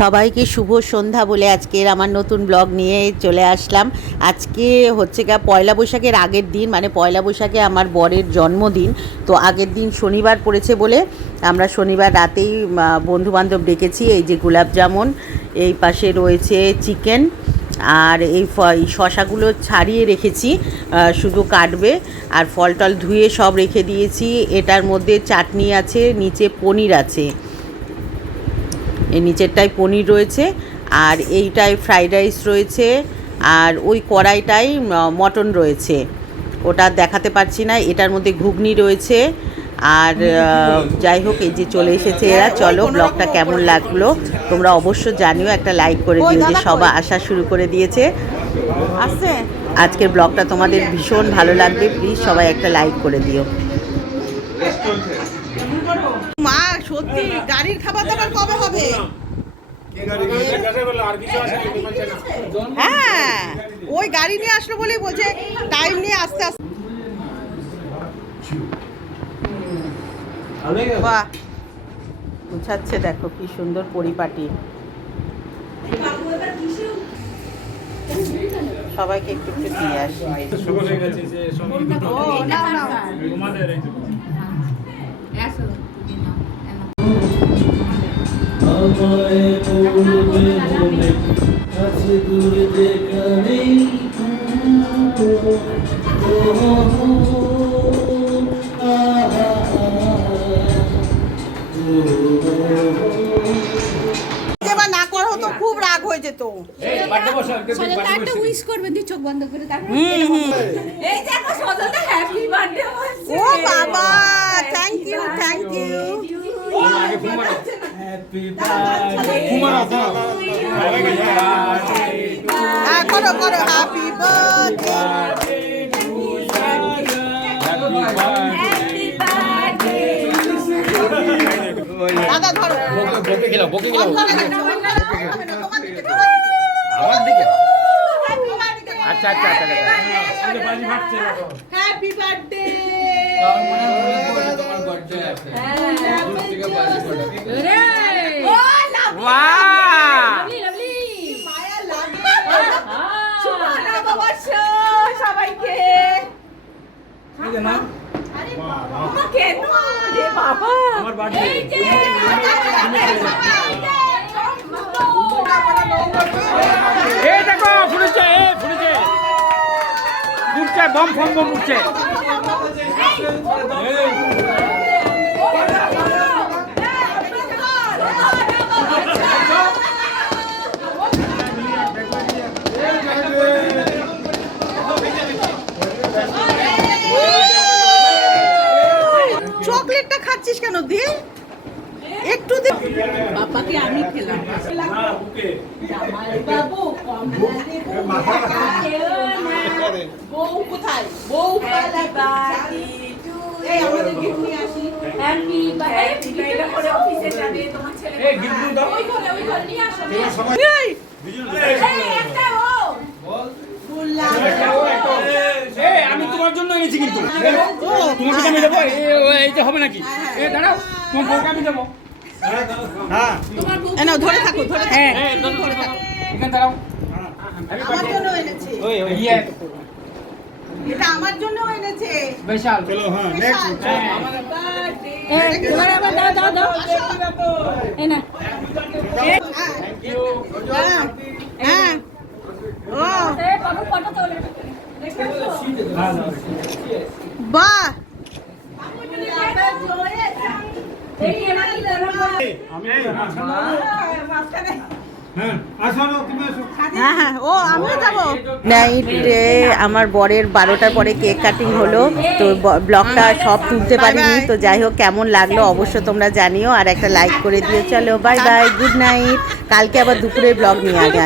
সবাইকে শুভ সন্ধ্যা বলে আজকের আমার নতুন ব্লগ নিয়ে চলে আসলাম। আজকে হচ্ছে গা পয়লা বৈশাখের আগের দিন মানে পয়লা বৈশাখে আমার বরের জন্মদিন, তো আগের দিন শনিবার পড়েছে বলে আমরা শনিবার রাতেই বন্ধুবান্ধব ডেকেছি, এই যে গোলাপ জামুন, এই পাশে রয়েছে চিকেন, আর এই শশাগুলো ছাড়িয়ে রেখেছি শুধু কাটবে, আর ফল টল ধুয়ে সব রেখে দিয়েছি, এটার মধ্যে চাটনি আছে, নিচে পনির আছে। নিচেরটায় পনির রয়েছে আর এইটায় ফ্রাইড রাইস রয়েছে আর ওই কড়াইটাই মটন রয়েছে। ওটা দেখাতে পারছি না এটার মধ্যে ঘুগনি রয়েছে আর যাই হোক এই যে চলে এসেছে এরা চলো ব্লগটা কেমন লাগল তোমরা অবশ্য জানিও একটা লাইক করে দিও যে সবাই আসা শুরু করে দিয়েছে। আসছে। আজকের ব্লগটা তোমাদের ভীষণ ভালো লাগবে প্লিজ সবাই একটা লাইক করে দিও। সত্যি গাড়ির খাবার দাবার কবে হবে? হ্যাঁ ওই গাড়ি নিয়ে আসলো বলেই বলছে টাইম নিয়ে আস্তে আস্তে। বাহ বুঝাচ্ছে দেখো কি সুন্দর পরিপাটি। সবাইকে একটু একটু দিয়ে আসি। আমায় পড়বে মনে। কাছে দূরে যেখানেই এবার না করা হতো খুব রাগ হয়ে যেত। একটা উইশ করবেন দিয়ে চোখ বন্ধ করে তারপর এই দেখো সজলটা হ্যাপি বার্থডে বলছে ও বাবা থ্যাংক ইউ থ্যাংক ইউ হ্যাঁ করো করো হ্যাপি বার্থডে দাদা ধরো বকে গেলাম বকে গেলাম আমার দিকে আচ্ছা আচ্ছা আচ্ছা। হ্যাপি বার্থডে ও কেন রে বাবা আমার যে এই দেখো ফুটেছে এ ফুটেছে। ফুটছে বম ফম বম উঠছে। কেন দি? একটু দে। বাবাকে আমি খেলাম। বাবু বউ কোথায়? বউ আমাদের গিফট নিয়ে আসি আমি তোমার জন্য এনেছি কিন্তু। তোমাকে আমি দেবো এইটা হবে নাকি? এ দাঁড়াও তোমার বউকে আমি দেবো। এই ধরে থাকো ধরে থাকো। এ। এখানে দাঁড়াও। আমার জন্য এনেছে। ওই ওই। ইয়ে। এটা আমার জন্য এনেছে। বিশাল। হ্যাঁ এই তোমার আবার দাও দাও দাও। এই না। হ্যাঁ। হ্যাঁ। ও। এই বাবু ফটো তোলে? বাহ এই এমানি হ্যাঁ হ্যাঁ ও আমিও যাব নাইটে আমার বরের বারোটার পরে কেক কাটিং হলো। তো ব্লগটা সব তুলতে পারিনি তো যাই হোক কেমন লাগল অবশ্য তোমরা জানিও। আর একটা লাইক করে দিও। চলো বাই বাই গুড নাইট কালকে আবার দুপুরে ব্লগ নিয়ে আগে।